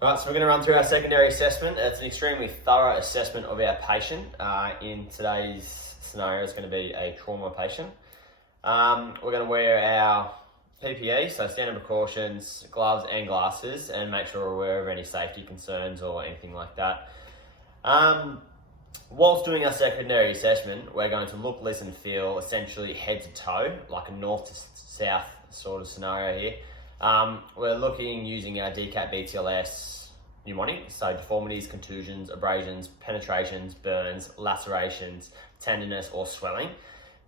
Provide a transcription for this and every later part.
Right, so we're going to run through our secondary assessment. It's an extremely thorough assessment of our patient. In today's scenario, it's going to be a trauma patient. We're going to wear our PPE, so standard precautions, gloves and glasses, and make sure we're aware of any safety concerns or anything like that. Whilst doing our secondary assessment, we're going to look, listen, feel, essentially head to toe, like a north to south sort of scenario here. We're looking using our DCAT BTLS mnemonic, so deformities, contusions, abrasions, penetrations, burns, lacerations, tenderness or swelling,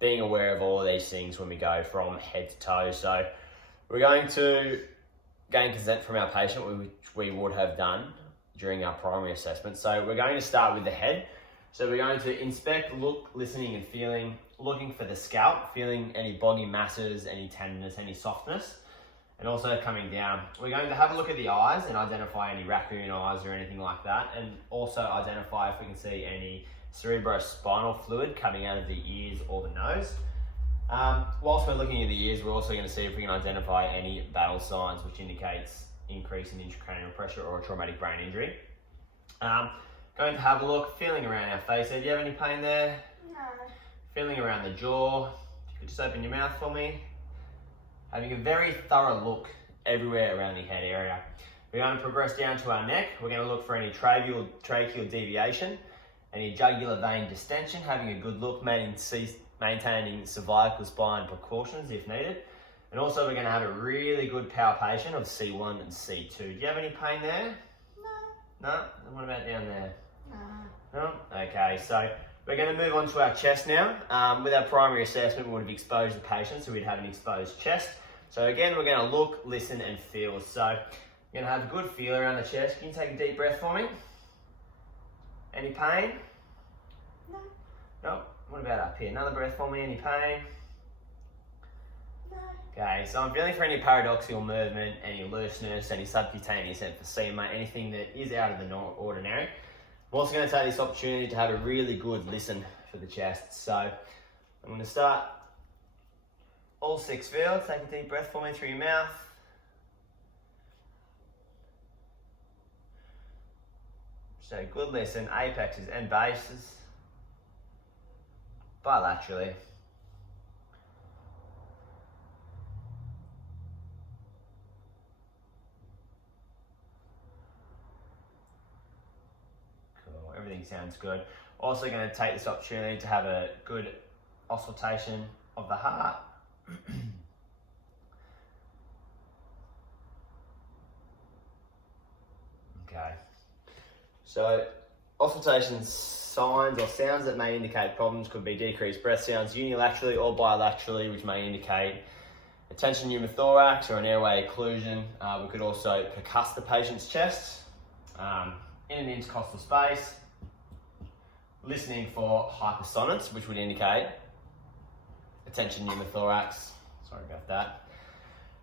being aware of all of these things when we go from head to toe. So we're going to gain consent from our patient, which we would have done during our primary assessment. So we're going to start with the head. So we're going to inspect, look, listening and feeling, looking for the scalp, feeling any boggy masses, any tenderness, any softness. And also coming down, we're going to have a look at the eyes and identify any raccoon eyes or anything like that. And also identify if we can see any cerebrospinal fluid coming out of the ears or the nose. Whilst we're looking at the ears, we're also going to see if we can identify any battle signs, which indicates increase in intracranial pressure or a traumatic brain injury. Going to have a look, feeling around our face. Do you have any pain there? No. Feeling around the jaw. If you could just open your mouth for me. Having a very thorough look everywhere around the head area. We're going to progress down to our neck. We're going to look for any tracheal deviation, any jugular vein distension, having a good look, maintaining cervical spine precautions if needed. And also we're going to have a really good palpation of C1 and C2. Do you have any pain there? No. No? And what about down there? No. No? Okay, so we're going to move on to our chest now. With our primary assessment, we would have exposed the patient, so we'd have an exposed chest. So again, we're going to look, listen and feel. So you're going to have a good feel around the chest. Can you take a deep breath for me? Any pain? No. No? What about up here? Another breath for me. Any pain? No. Okay, so I'm feeling for any paradoxical movement, any looseness, any subcutaneous emphysema, anything that is out of the ordinary. I'm also going to take this opportunity to have a really good listen for the chest. So I'm going to start all 6 fields. Take a deep breath for me through your mouth. So good listen, apexes and bases, bilaterally. Cool, everything sounds good. Also going to take this opportunity to have a good auscultation of the heart. Okay. So auscultation signs or sounds that may indicate problems could be decreased breath sounds unilaterally or bilaterally, which may indicate a tension pneumothorax or an airway occlusion. We could also percuss the patient's chest in an intercostal space, listening for hypersonance, which would indicate a tension pneumothorax. Sorry about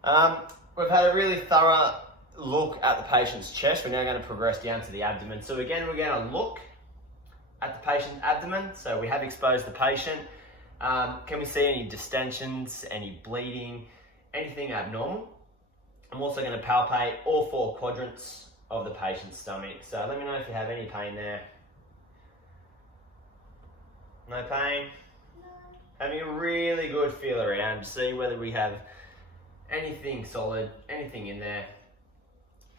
that. We've had a really thorough look at the patient's chest. We're now going to progress down to the abdomen. So again, we're going to look at the patient's abdomen. So we have exposed the patient. Can we see any distensions, any bleeding, anything abnormal? I'm also going to palpate all 4 quadrants of the patient's stomach. So let me know if you have any pain there. No pain? No. Having a really good feel around to see whether we have anything solid, anything in there,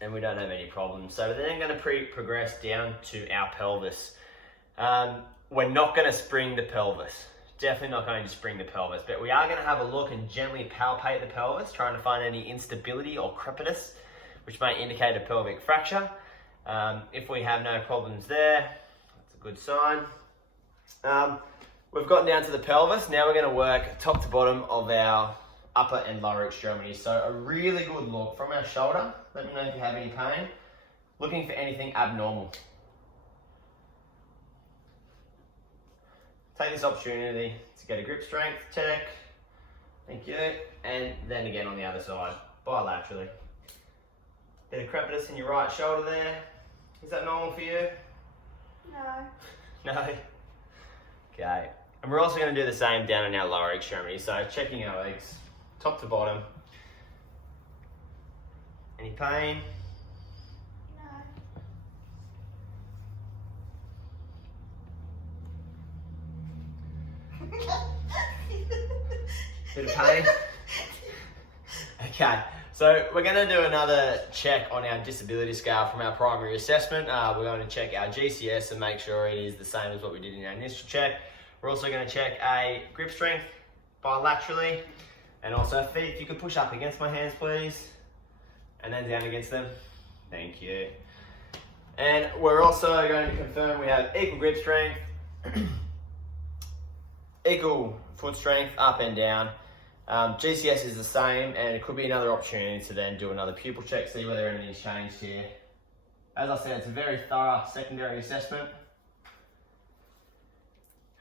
and we don't have any problems. So we're then going to progress down to our pelvis. We're not going to spring the pelvis. Definitely not going to spring the pelvis, but we are going to have a look and gently palpate the pelvis, trying to find any instability or crepitus, which may indicate a pelvic fracture. If we have no problems there, that's a good sign. We've gotten down to the pelvis. Now we're going to work top to bottom of our upper and lower extremities. So a really good look from our shoulder. Let me know if you have any pain. Looking for anything abnormal. Take this opportunity to get a grip strength check. Thank you. And then again on the other side, bilaterally. Bit of crepitus in your right shoulder there. Is that normal for you? No. No? Okay. And we're also going to do the same down in our lower extremity. So checking our legs, top to bottom. Any pain? No. Bit of pain. Okay, so we're going to do another check on our disability scale from our primary assessment. We're going to check our GCS and make sure it is the same as what we did in our initial check. We're also going to check a grip strength bilaterally and also feet. If you could push up against my hands, please, and then down against them. Thank you. And we're also going to confirm we have equal grip strength, equal foot strength up and down. GCS is the same, and it could be another opportunity to then do another pupil check, see whether anything's changed here. As I said, it's a very thorough secondary assessment.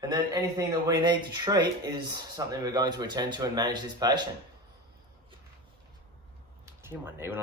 And then anything that we need to treat is something we're going to attend to and manage this patient. Feel my knee when I